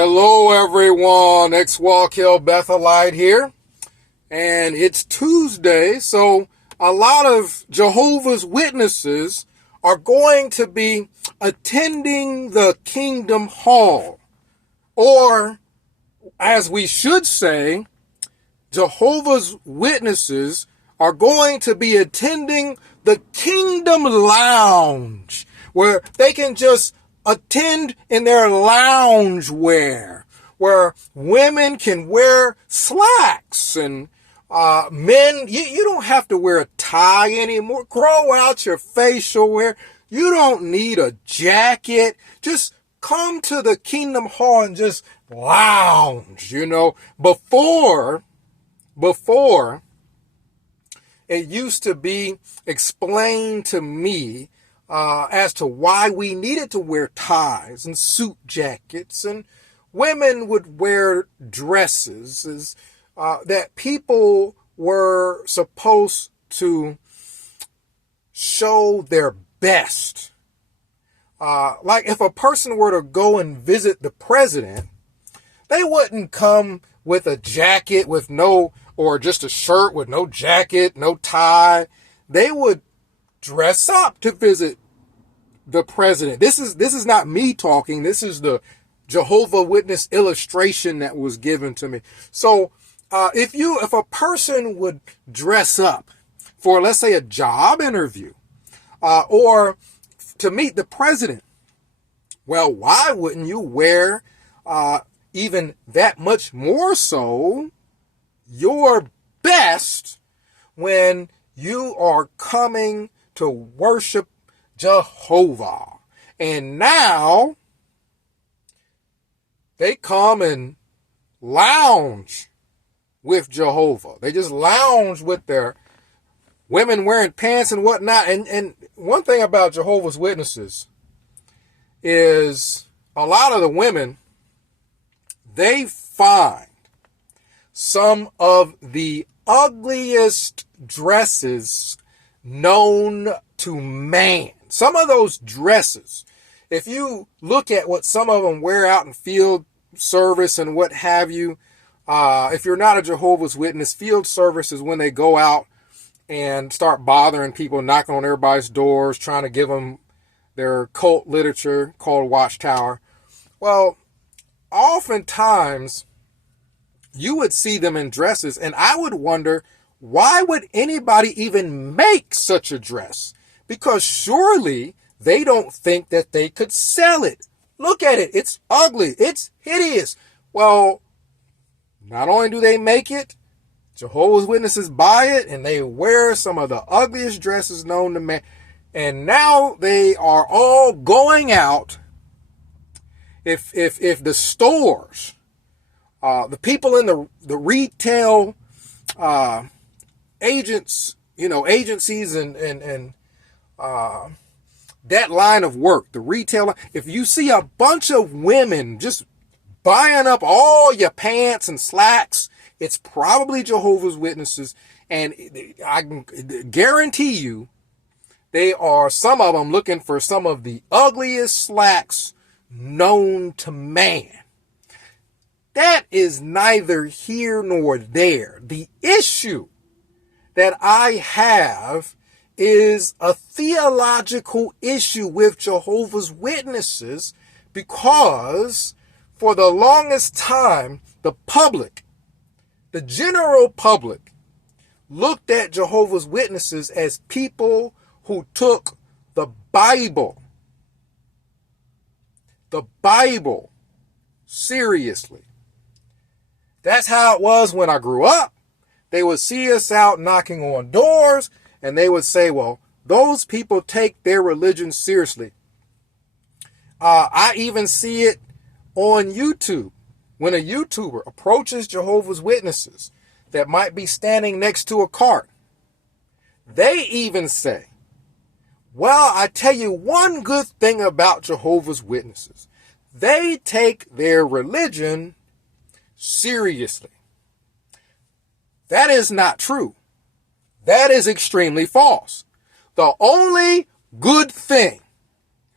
Hello everyone, ex-Walk Hill Bethelite here, and it's Tuesday, so a lot of Jehovah's Witnesses are going to be attending the Kingdom Hall, or as we should say, Jehovah's Witnesses are going to be attending the Kingdom Lounge, where they can just attend in their lounge wear, where women can wear slacks and men, you don't have to wear a tie anymore. Grow out your facial hair. You don't need a jacket. Just come to the Kingdom Hall and just lounge, Before it used to be explained to me as to why we needed to wear ties and suit jackets, and women would wear dresses, that people were supposed to show their best. Like if a person were to go and visit the president, they wouldn't come with a jacket or just a shirt with no jacket, no tie. They would dress up to visit the president. This is not me talking. This is the Jehovah Witness illustration that was given to me. So if a person would dress up for, let's say, a job interview or to meet the president, well, why wouldn't you wear even that much more so your best when you are coming to worship Jehovah? And now they come and lounge with Jehovah. They just lounge with their women wearing pants and whatnot. And one thing about Jehovah's Witnesses is a lot of the women, they find some of the ugliest dresses known to man. Some of those dresses, if you look at what some of them wear out in field service and what have you, if you're not a Jehovah's Witness, field service is when they go out and start bothering people, knocking on everybody's doors, trying to give them their cult literature called Watchtower. Well, oftentimes you would see them in dresses, and I would wonder, why would anybody even make such a dress? Because surely they don't think that they could sell it. Look at it. It's ugly. It's hideous. Well, not only do they make it, Jehovah's Witnesses buy it, and they wear some of the ugliest dresses known to man. And now they are all going out. If the stores, the people in the retail agents, agencies and that line of work, the retail, if you see a bunch of women just buying up all your pants and slacks, it's probably Jehovah's Witnesses. And I can guarantee you, some of them looking for some of the ugliest slacks known to man. That is neither here nor there. The issue that I have is a theological issue with Jehovah's Witnesses, because for the longest time, the general public, looked at Jehovah's Witnesses as people who took the Bible seriously. That's how it was when I grew up. They would see us out knocking on doors, and they would say, well, those people take their religion seriously. I even see it on YouTube. When a YouTuber approaches Jehovah's Witnesses that might be standing next to a cart, they even say, well, I tell you one good thing about Jehovah's Witnesses. They take their religion seriously. That is not true. That is extremely false. The only good thing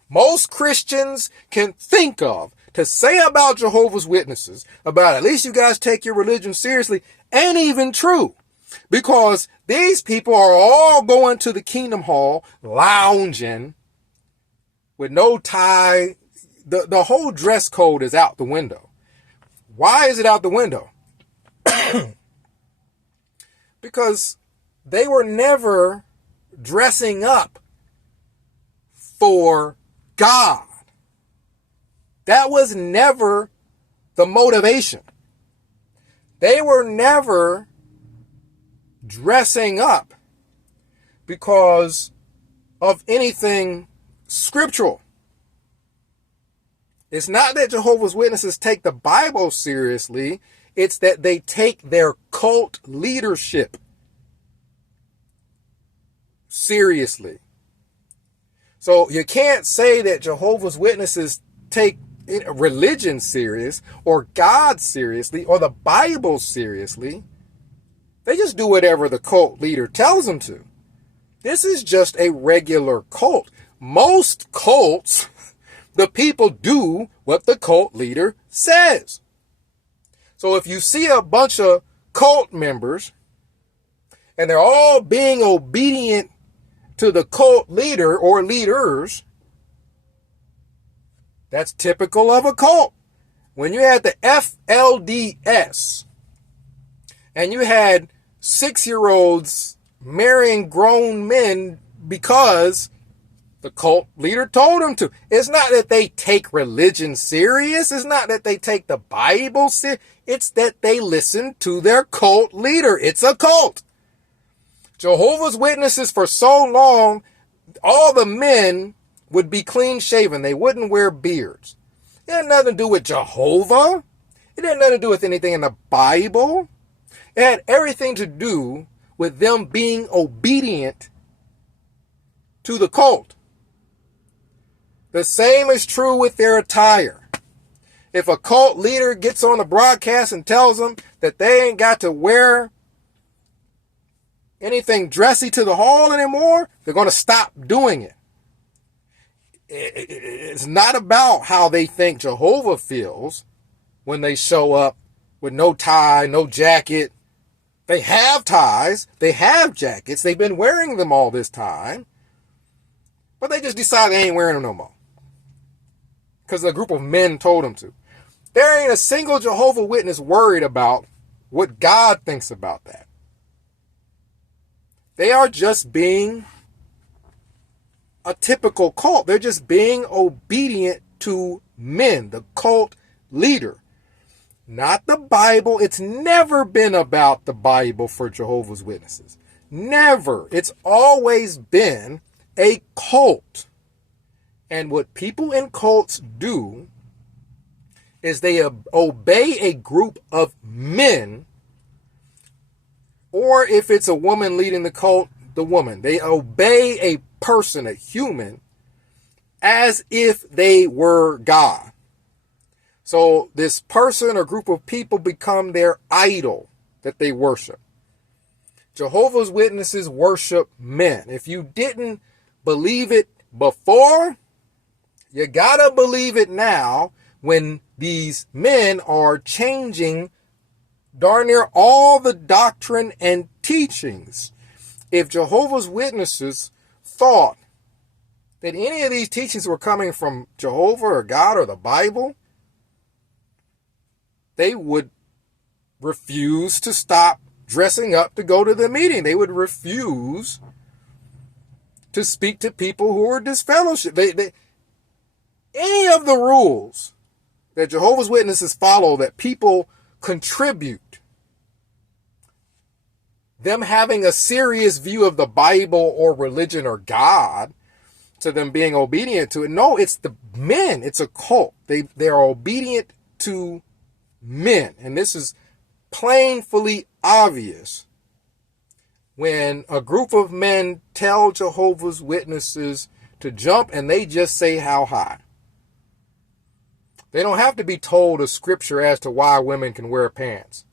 most Christians can think of to say about Jehovah's Witnesses, about at least you guys take your religion seriously, ain't even true. Because these people are all going to the Kingdom Hall, lounging, with no tie. The whole dress code is out the window. Why is it out the window? Because they were never dressing up for God. That was never the motivation. They were never dressing up because of anything scriptural. It's not that Jehovah's Witnesses take the Bible seriously. It's that they take their cult leadership seriously. So you can't say that Jehovah's Witnesses take religion serious or God seriously or the Bible seriously. They just do whatever the cult leader tells them to. This is just a regular cult. Most cults, the people do what the cult leader says. So if you see a bunch of cult members and they're all being obedient to the cult leader or leaders, that's typical of a cult. When you had the FLDS and you had 6-year-olds marrying grown men because the cult leader told them to. It's not that they take religion serious. It's not that they take the Bible serious. It's that they listen to their cult leader. It's a cult. Jehovah's Witnesses, for so long, all the men would be clean shaven. They wouldn't wear beards. It had nothing to do with Jehovah. It had nothing to do with anything in the Bible. It had everything to do with them being obedient to the cult. The same is true with their attire. If a cult leader gets on a broadcast and tells them that they ain't got to wear anything dressy to the hall anymore, they're going to stop doing it. It's not about how they think Jehovah feels when they show up with no tie, no jacket. They have ties, they have jackets, they've been wearing them all this time, but they just decide they ain't wearing them no more because a group of men told them to. There ain't a single Jehovah Witness worried about what God thinks about that. They are just being a typical cult. They're just being obedient to men, the cult leader. Not the Bible. It's never been about the Bible for Jehovah's Witnesses. Never. It's always been a cult. And what people in cults do is they obey a group of men, or if it's a woman leading the cult, the woman. They obey a person, a human, as if they were God. So this person or group of people become their idol that they worship. Jehovah's Witnesses worship men. If you didn't believe it before, you gotta believe it now when these men are changing darn near all the doctrine and teachings. If Jehovah's Witnesses thought that any of these teachings were coming from Jehovah or God or the Bible, they would refuse to stop dressing up to go to the meeting. They would refuse to speak to people who are disfellowship. Any of the rules that Jehovah's Witnesses follow that people contribute, them having a serious view of the Bible or religion or God, to them being obedient to it. No, it's the men. It's a cult. They are obedient to men. And this is plainly obvious when a group of men tell Jehovah's Witnesses to jump and they just say how high. They don't have to be told a scripture as to why women can wear pants.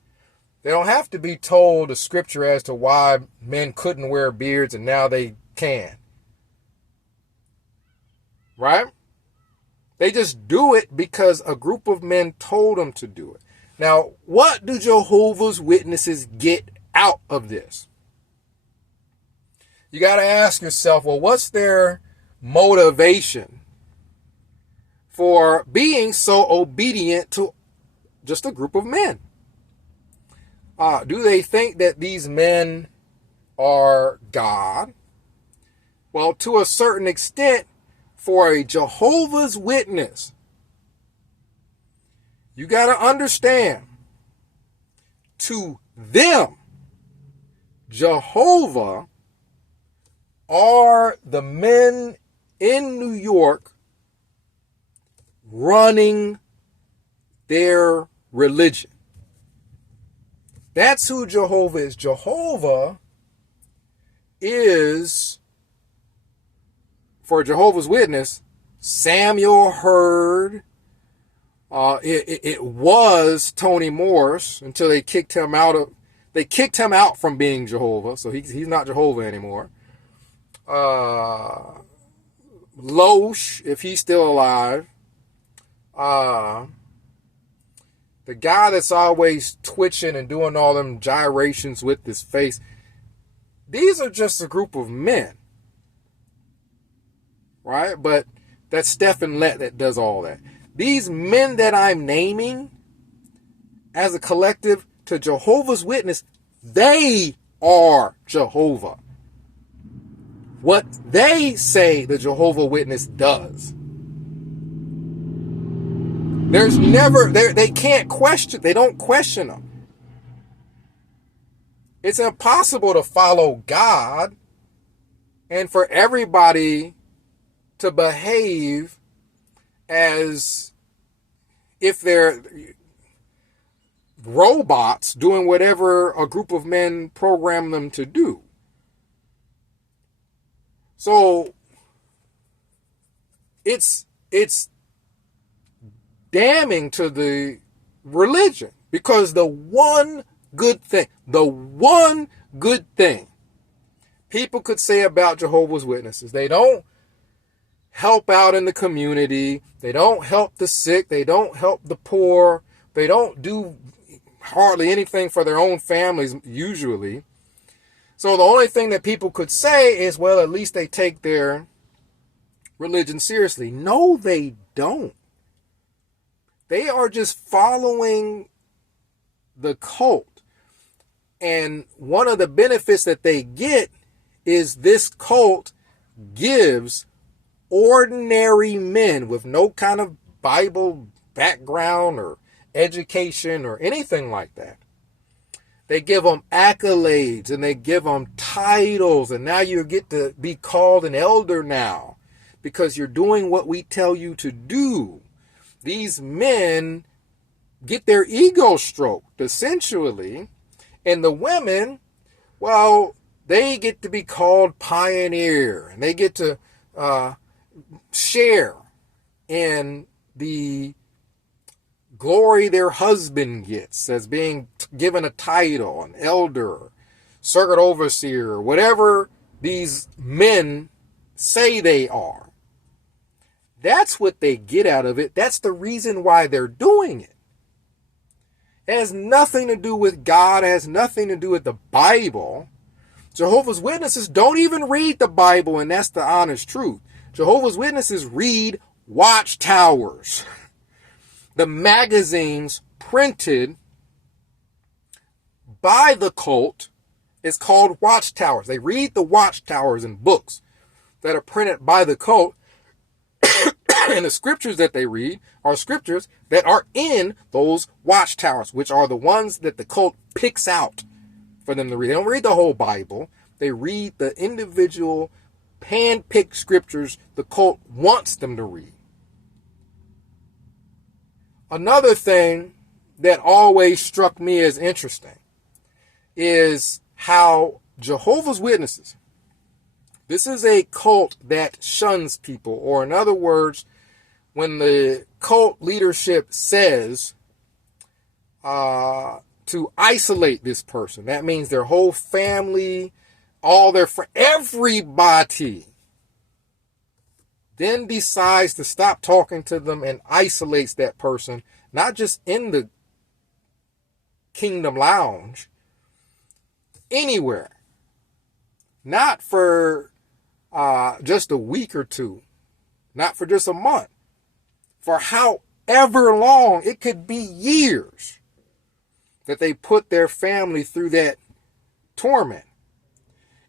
They don't have to be told a scripture as to why men couldn't wear beards and now they can. Right? They just do it because a group of men told them to do it. Now, what do Jehovah's Witnesses get out of this? You got to ask yourself, well, what's their motivation for being so obedient to just a group of men? Do they think that these men are God? Well, to a certain extent, for a Jehovah's Witness, you got to understand, to them, Jehovah are the men in New York running their religion. That's who Jehovah is. Jehovah is, for Jehovah's Witness, Samuel Hurd. It was Tony Morris until they kicked him out from being Jehovah, so he's not Jehovah anymore. Loesch, if he's still alive. The guy that's always twitching and doing all them gyrations with his face. These are just a group of men. Right? But that's Stephen Lett that does all that. These men that I'm naming as a collective to Jehovah's Witness, they are Jehovah. What they say the Jehovah Witness does. There's never, they can't question, they don't question them. It's impossible to follow God and for everybody to behave as if they're robots doing whatever a group of men program them to do. So it's damning to the religion, because the one good thing people could say about Jehovah's Witnesses, they don't help out in the community, they don't help the sick, they don't help the poor, they don't do hardly anything for their own families usually. So the only thing that people could say is, well, at least they take their religion seriously. No, they don't. They are just following the cult. And one of the benefits that they get is this cult gives ordinary men with no kind of Bible background or education or anything like that. They give them accolades and they give them titles, and now you get to be called an elder now because you're doing what we tell you to do. These men get their ego stroked, essentially, and the women, well, they get to be called pioneer, and they get to share in the glory their husband gets as being given a title, an elder, circuit overseer, whatever these men say they are. That's what they get out of it. That's the reason why they're doing it. It has nothing to do with God. It has nothing to do with the Bible. Jehovah's Witnesses don't even read the Bible, and that's the honest truth. Jehovah's Witnesses read Watchtowers. The magazines printed by the cult is called Watchtowers. They read the Watchtowers in books that are printed by the cult. And the scriptures that they read are scriptures that are in those Watchtowers, which are the ones that the cult picks out for them to read. They don't read the whole Bible. They read the individual hand-picked scriptures the cult wants them to read. Another thing that always struck me as interesting is how Jehovah's Witnesses, this is a cult that shuns people, or in other words, when the cult leadership says to isolate this person, that means their whole family, all their friends, everybody then decides to stop talking to them and isolates that person, not just in the Kingdom Lounge, anywhere, not for just a week or two, not for just a month, for however long, it could be years, that they put their family through that torment.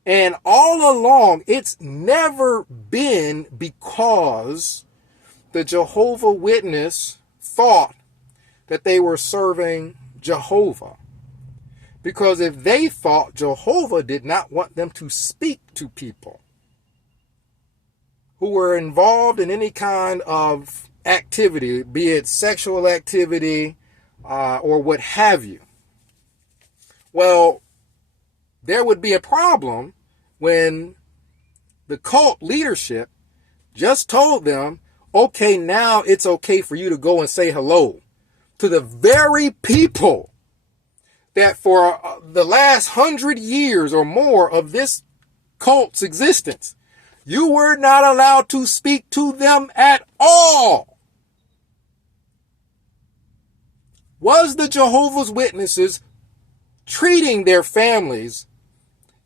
And all along, it's never been because the Jehovah Witness thought that they were serving Jehovah. Because if they thought, Jehovah did not want them to speak to people who were involved in any kind of activity, be it sexual activity or what have you. Well, there would be a problem when the cult leadership just told them, okay, now it's okay for you to go and say hello to the very people that for the last 100 years or more of this cult's existence, you were not allowed to speak to them at all. Was the Jehovah's Witnesses treating their families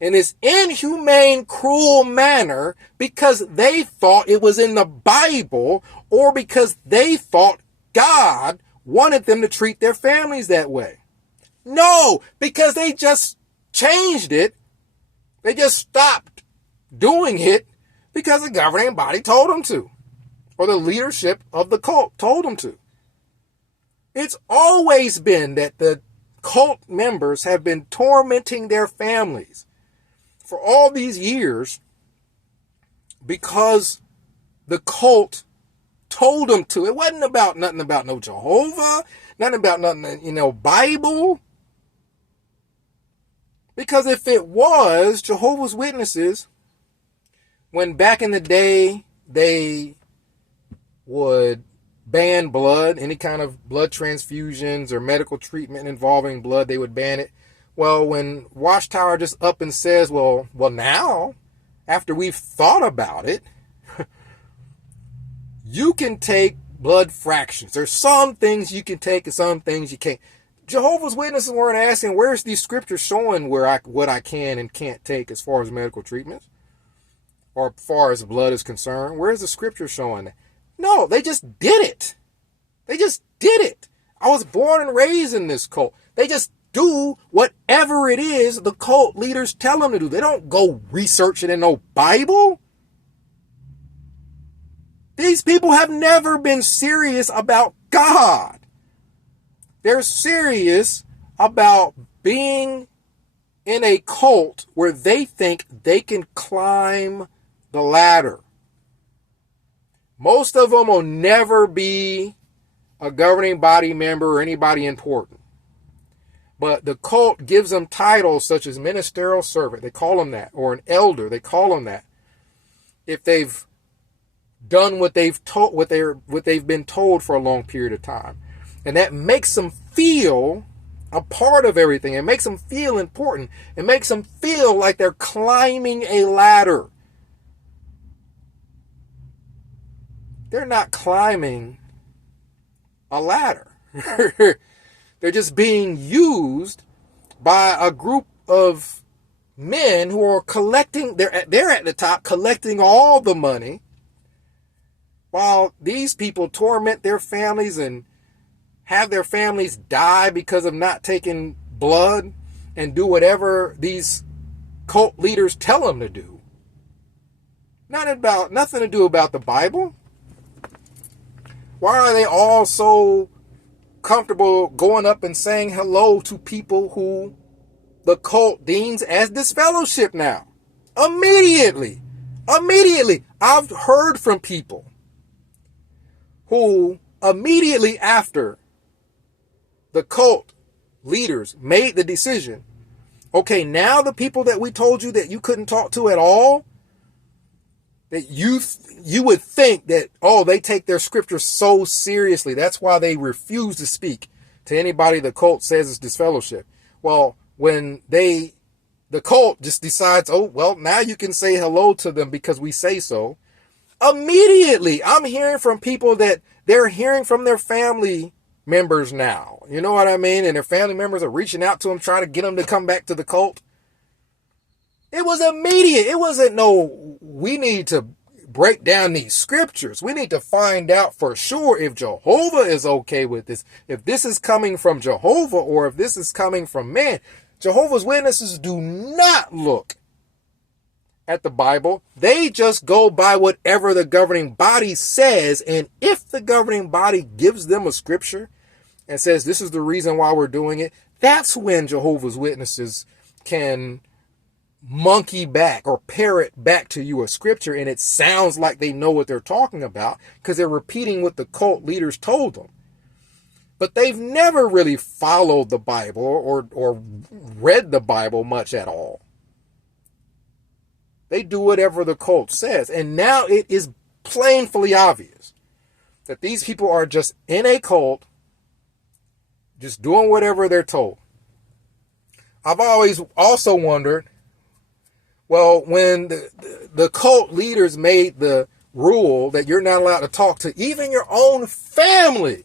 in this inhumane, cruel manner because they thought it was in the Bible, or because they thought God wanted them to treat their families that way? No, because they just changed it. They just stopped doing it because the governing body told them to, or the leadership of the cult told them to. It's always been that the cult members have been tormenting their families for all these years because the cult told them to. It wasn't about nothing about no Jehovah, nothing about nothing, Bible. Because if it was Jehovah's Witnesses, when back in the day they would ban blood, any kind of blood transfusions or medical treatment involving blood, they would ban it. Well, when Watchtower just up and says, well, now, after we've thought about it, you can take blood fractions. There's some things you can take and some things you can't. Jehovah's Witnesses weren't asking, where's these scriptures showing what I can and can't take as far as medical treatments or as far as blood is concerned? Where's the scripture showing that? No, they just did it. They just did it. I was born and raised in this cult. They just do whatever it is the cult leaders tell them to do. They don't go research it in no Bible. These people have never been serious about God. They're serious about being in a cult where they think they can climb the ladder. Most of them will never be a governing body member or anybody important. But the cult gives them titles such as ministerial servant. They call them that. Or an elder. They call them that. If they've done what they've been told for a long period of time. And that makes them feel a part of everything. It makes them feel important. It makes them feel like they're climbing a ladder. They're not climbing a ladder. They're just being used by a group of men who are collecting, they're at the top collecting all the money, while these people torment their families and have their families die because of not taking blood and do whatever these cult leaders tell them to do. Nothing to do about the Bible. Why are they all so comfortable going up and saying hello to people who the cult deems as disfellowship now? Immediately. I've heard from people who immediately after the cult leaders made the decision, okay, now the people that we told you that you couldn't talk to at all, that you would think that, oh, they take their scripture so seriously. That's why they refuse to speak to anybody the cult says is disfellowship. Well, when the cult just decides, oh, well, now you can say hello to them because we say so. Immediately, I'm hearing from people that they're hearing from their family members now. You know what I mean? And their family members are reaching out to them, trying to get them to come back to the cult. It was immediate. It wasn't no, we need to break down these scriptures. We need to find out for sure if Jehovah is okay with this, if this is coming from Jehovah or if this is coming from man. Jehovah's Witnesses do not look at the Bible. They just go by whatever the governing body says. And if the governing body gives them a scripture and says this is the reason why we're doing it, that's when Jehovah's Witnesses can monkey back or parrot back to you a scripture, and it sounds like they know what they're talking about because they're repeating what the cult leaders told them. But they've never really followed the Bible or read the Bible much at all. They do whatever the cult says. And now it is plainly obvious that these people are just in a cult, just doing whatever they're told. I've always also wondered, well, when the cult leaders made the rule that you're not allowed to talk to even your own family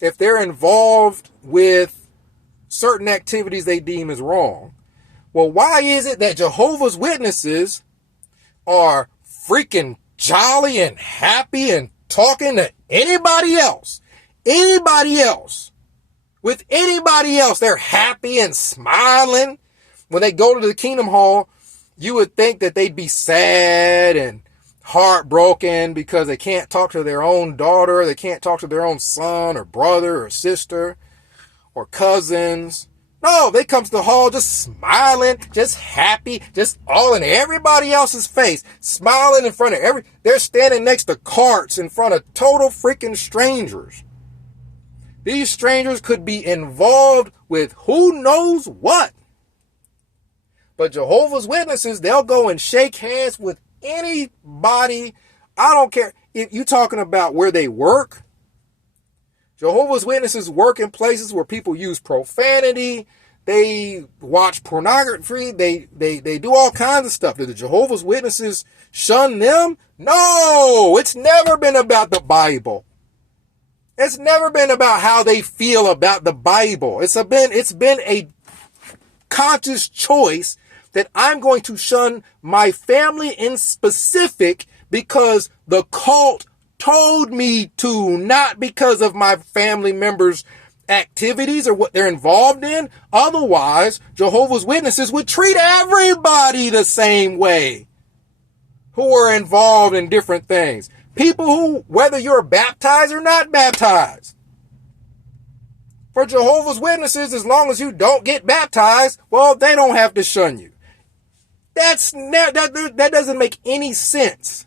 if they're involved with certain activities they deem as wrong, well, why is it that Jehovah's Witnesses are freaking jolly and happy and talking to anybody else? With anybody else, they're happy and smiling. When they go to the Kingdom Hall, you would think that they'd be sad and heartbroken because they can't talk to their own daughter. They can't talk to their own son or brother or sister or cousins. No, they come to the hall just smiling, just happy, just all in everybody else's face, smiling in front of they're standing next to carts in front of total freaking strangers. These strangers could be involved with who knows what. But Jehovah's Witnesses, they'll go and shake hands with anybody. I don't care if you're talking about where they work. Jehovah's Witnesses work in places where people use profanity. They watch pornography. They do all kinds of stuff. Do the Jehovah's Witnesses shun them? No, it's never been about the Bible. It's never been about how they feel about the Bible. It's been a conscious choice that I'm going to shun my family in specific because the cult told me to, not because of my family members' activities or what they're involved in. Otherwise, Jehovah's Witnesses would treat everybody the same way who are involved in different things. People who, whether you're baptized or not baptized. For Jehovah's Witnesses, as long as you don't get baptized, well, they don't have to shun you. That doesn't make any sense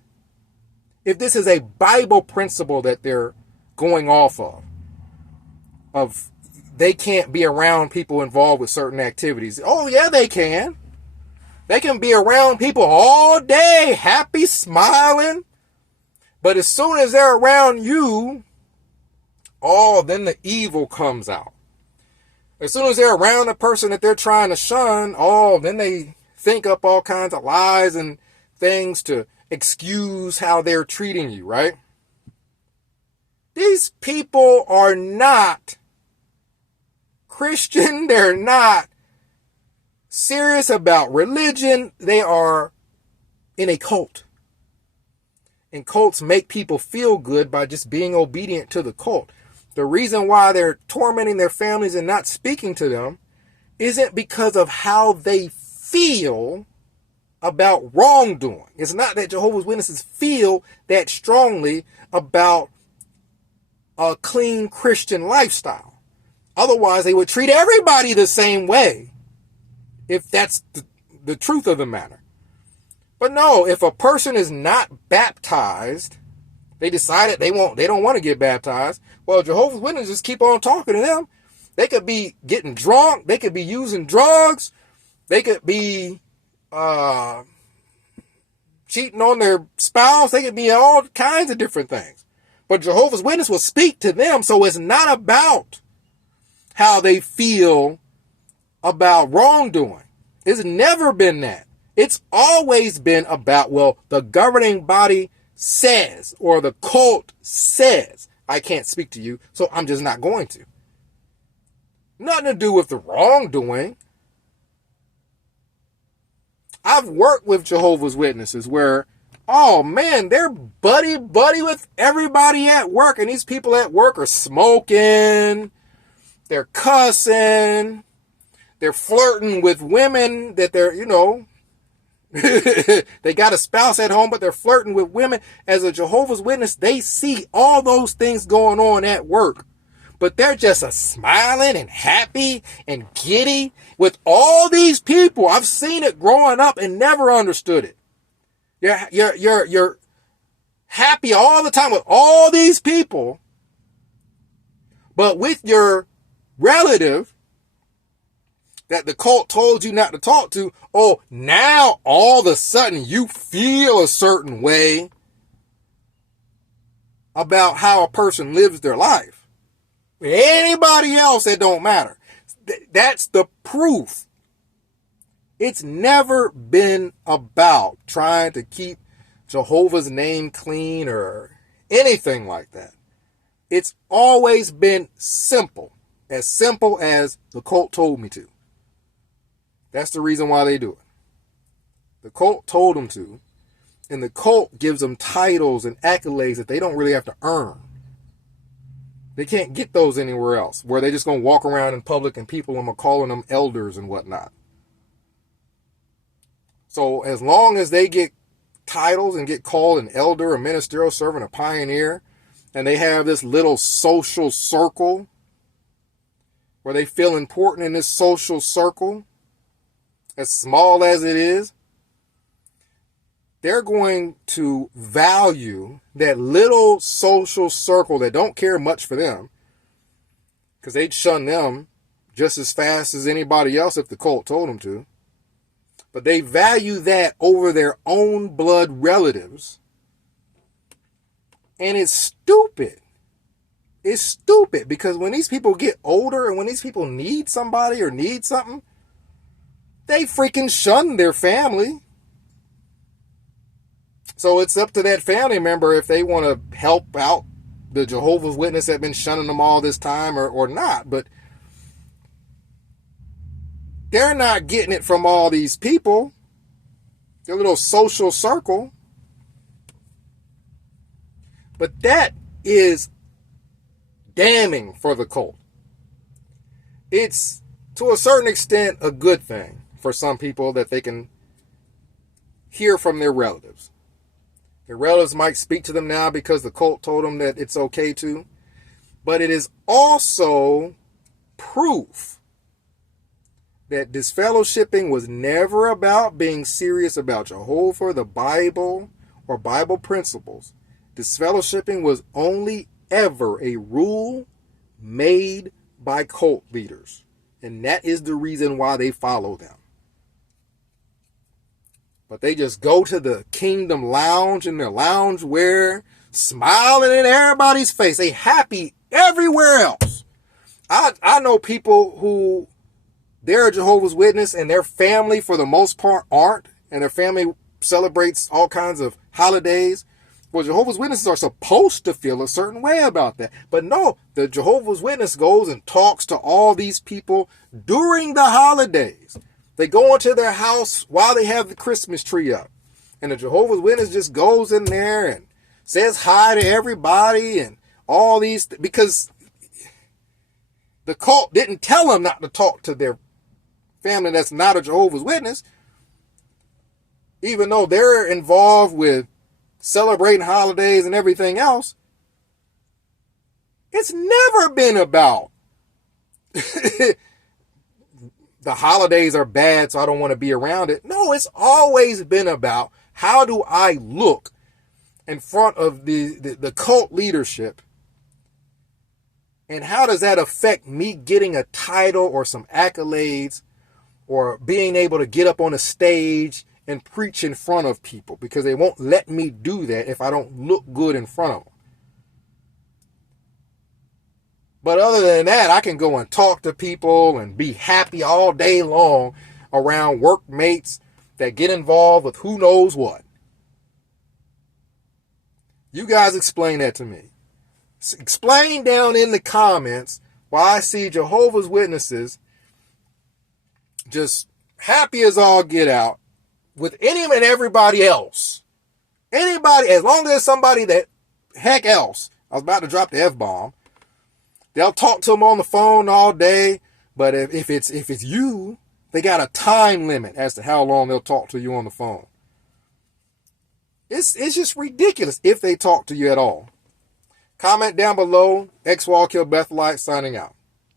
if this is a Bible principle that they're going off of they can't be around people involved with certain activities. Oh, yeah, they can. They can be around people all day, happy, smiling. But as soon as they're around you, then the evil comes out. As soon as they're around the person that they're trying to shun, then they think up all kinds of lies and things to excuse how they're treating you, right? These people are not Christian. They're not serious about religion. They are in a cult. And cults make people feel good by just being obedient to the cult. The reason why they're tormenting their families and not speaking to them isn't because of how they feel about wrongdoing. It's not that Jehovah's Witnesses feel that strongly about a clean Christian lifestyle. Otherwise, they would treat everybody the same way if that's the truth of the matter. But no, if a person is not baptized, they decided they don't want to get baptized. Well, Jehovah's Witnesses just keep on talking to them. They could be getting drunk. They could be using drugs. They could be cheating on their spouse. They could be all kinds of different things. But Jehovah's Witness will speak to them. So it's not about how they feel about wrongdoing. It's never been that. It's always been about, well, the governing body says, or the cult says, I can't speak to you, so I'm just not going to. Nothing to do with the wrongdoing. I've worked with Jehovah's Witnesses where, oh man, they're buddy with everybody at work, and these people at work are smoking, they're cussing, they're flirting with women that they're, they got a spouse at home, but they're flirting with women. As a Jehovah's Witness, they see all those things going on at work. But they're just smiling and happy and giddy with all these people. I've seen it growing up and never understood it. You're happy all the time with all these people, but with your relative that the cult told you not to talk to, oh, now all of a sudden you feel a certain way about how a person lives their life. Anybody else, it don't matter. That's the proof. It's never been about trying to keep Jehovah's name clean or anything like that. It's always been simple as the cult told me to. That's the reason why they do it. The cult told them to, and the cult gives them titles and accolades that they don't really have to earn. They can't get those anywhere else, where they're just going to walk around in public and people are calling them elders and whatnot. So as long as they get titles and get called an elder, a ministerial servant, a pioneer, and they have this little social circle where they feel important in this social circle, as small as it is, they're going to value that little social circle that don't care much for them, because they'd shun them just as fast as anybody else if the cult told them to. But they value that over their own blood relatives. And it's stupid. It's stupid, because when these people get older and when these people need somebody or need something, they freaking shun their family. So it's up to that family member if they want to help out the Jehovah's Witness that been shunning them all this time or not. But they're not getting it from all these people, their little social circle. But that is damning for the cult. It's, to a certain extent, a good thing for some people that they can hear from their relatives. Their relatives might speak to them now because the cult told them that it's okay to. But it is also proof that disfellowshipping was never about being serious about Jehovah, the Bible, or Bible principles. Disfellowshipping was only ever a rule made by cult leaders. And that is the reason why they follow them. But they just go to the Kingdom Lounge in their lounge wear, smiling in everybody's face. They happy everywhere else. I know people who, they're a Jehovah's Witness and their family for the most part aren't. And their family celebrates all kinds of holidays. Well, Jehovah's Witnesses are supposed to feel a certain way about that. But no, the Jehovah's Witness goes and talks to all these people during the holidays. They go into their house while they have the Christmas tree up. And the Jehovah's Witness just goes in there and says hi to everybody and all these, because the cult didn't tell them not to talk to their family that's not a Jehovah's Witness, even though they're involved with celebrating holidays and everything else. It's never been about the holidays are bad, so I don't want to be around it. No, it's always been about, how do I look in front of the cult leadership, and how does that affect me getting a title or some accolades or being able to get up on a stage and preach in front of people, because they won't let me do that if I don't look good in front of them. But other than that, I can go and talk to people and be happy all day long around workmates that get involved with who knows what. You guys explain that to me. Explain down in the comments why I see Jehovah's Witnesses just happy as all get out with any and everybody else. Anybody, as long as there's somebody that heck else. I was about to drop the F-bomb. They'll talk to them on the phone all day, but if it's you, they got a time limit as to how long they'll talk to you on the phone. It's just ridiculous if they talk to you at all. Comment down below. X-Wall Kill Bethelite signing out.